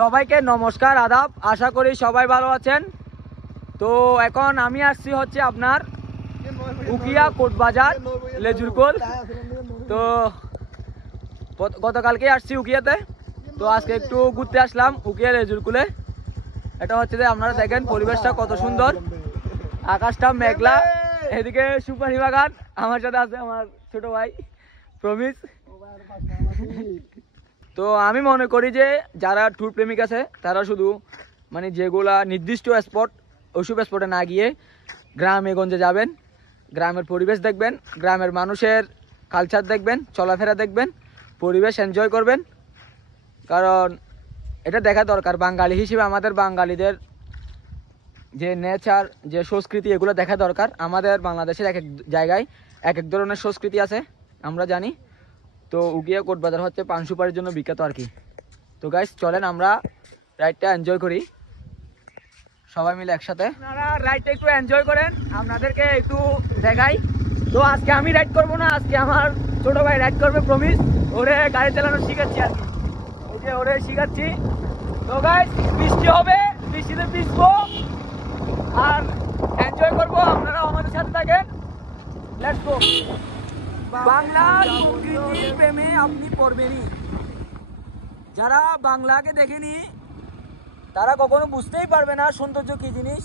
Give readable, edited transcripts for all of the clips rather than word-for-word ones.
সবাইকে নমস্কার আদাব, আশা করি সবাই ভালো আছেন। তো এখন আমি আসছি হচ্ছে আপনার উকিয়া কোটবাজার লেজুরকোল। তো গতকালকে আসছি উকিয়াতে, তো আজকে একটু ঘুরতে আসলাম উকিয়া লেজুরকোলে। এটা হচ্ছে যে আপনারা দেখেন পরিবেশটা কত সুন্দর, আকাশটা মেঘলা, এদিকে সুপারি বাগান। আমার সাথে আছে আমার ছোট ভাই প্রমিস। তো আমি মনে করি যে যারা ট্যুর প্রেমিক আছে তারা শুধু মানে যেগুলা নির্দিষ্ট স্পট ওইসব স্পটে না গিয়ে গ্রামে গঞ্জে যাবেন, গ্রামের পরিবেশ দেখবেন, গ্রামের মানুষের কালচার দেখবেন, চলাফেরা দেখবেন, পরিবেশ এনজয় করবেন। কারণ এটা দেখা দরকার, বাঙালি হিসেবে আমাদের বাঙালিদের যে নেচার, যে সংস্কৃতি, এগুলো দেখা দরকার। আমাদের বাংলাদেশের এক এক জায়গায় এক এক ধরনের সংস্কৃতি আছে, আমরা জানি। তো উকিয়া কোটবাজার হচ্ছে পান সুপারির জন্য বিখ্যাত আর কি। তো গাইস চলেন আমরা রাইডটা এনজয় করি সবাই মিলে একসাথে। আপনারা রাইডটা একটু এনজয় করেন, আপনাদেরকে একটু দেখাই। তো আজকে আমি রাইড করবো না, আজকে আমার ছোট ভাই রাইড করবে প্রমিস। ওরে গাড়ি চালানো শিখাচ্ছি আর কি, এই যে ওরে শিখাচ্ছি। তো গাইস বৃষ্টি হবে, বৃষ্টিতে ভিজবো আর এনজয় করবো, আপনারা আমাদের সাথে থাকেন। Let's go. বাংলা সংস্কৃতির প্রেমে আপনি পড়বেনই। যারা বাংলাকে দেখেনি তারা কখনো বুঝতেই পারবে না সৌন্দর্য কি জিনিস,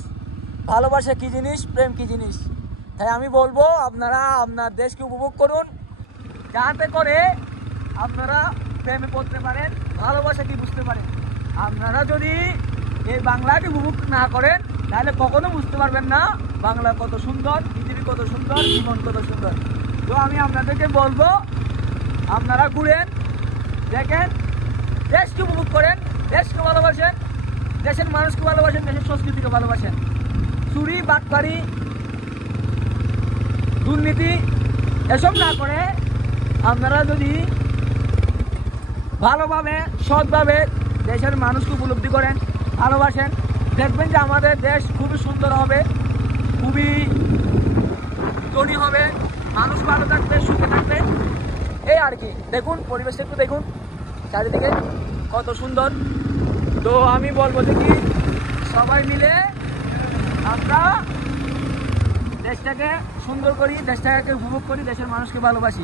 ভালোবাসা কি জিনিস, প্রেম কি জিনিস। তাই আমি বলবো আপনারা আপনার দেশকে উপভোগ করুন, যাতে করে আপনারা প্রেমে পড়তে পারেন, ভালোবাসা কি বুঝতে পারেন। আপনারা যদি এই বাংলাকে উপভোগ না করেন তাহলে কখনো বুঝতে পারবেন না বাংলা কত সুন্দর, পৃথিবী কত সুন্দর, জীবন কত সুন্দর। তো আমি আপনাদেরকে বলবো আপনারা ঘুরেন, দেখেন, দেশকে উপভোগ করেন, দেশকে ভালোবাসেন, দেশের মানুষকে ভালোবাসেন, দেশের সংস্কৃতিকে ভালোবাসেন। চুরি, বাটপারি, দুর্নীতি এসব না করে আপনারা যদি ভালোভাবে সৎভাবে দেশের মানুষকে উপলব্ধি করেন, ভালোবাসেন, দেখবেন যে আমাদের দেশ খুবই সুন্দর হবে, খুবই ধনী হবে, মানুষ ভালো থাকবে, সুখে থাকবে, এই আর কি। দেখুন পরিবেশটা একটু দেখুন, চারিদিকে কত সুন্দর। তো আমি বলবো যে কি সবাই মিলে আমরা দেশটাকে সুন্দর করি, দেশটাকে উপভোগ করি, দেশের মানুষকে ভালোবাসি।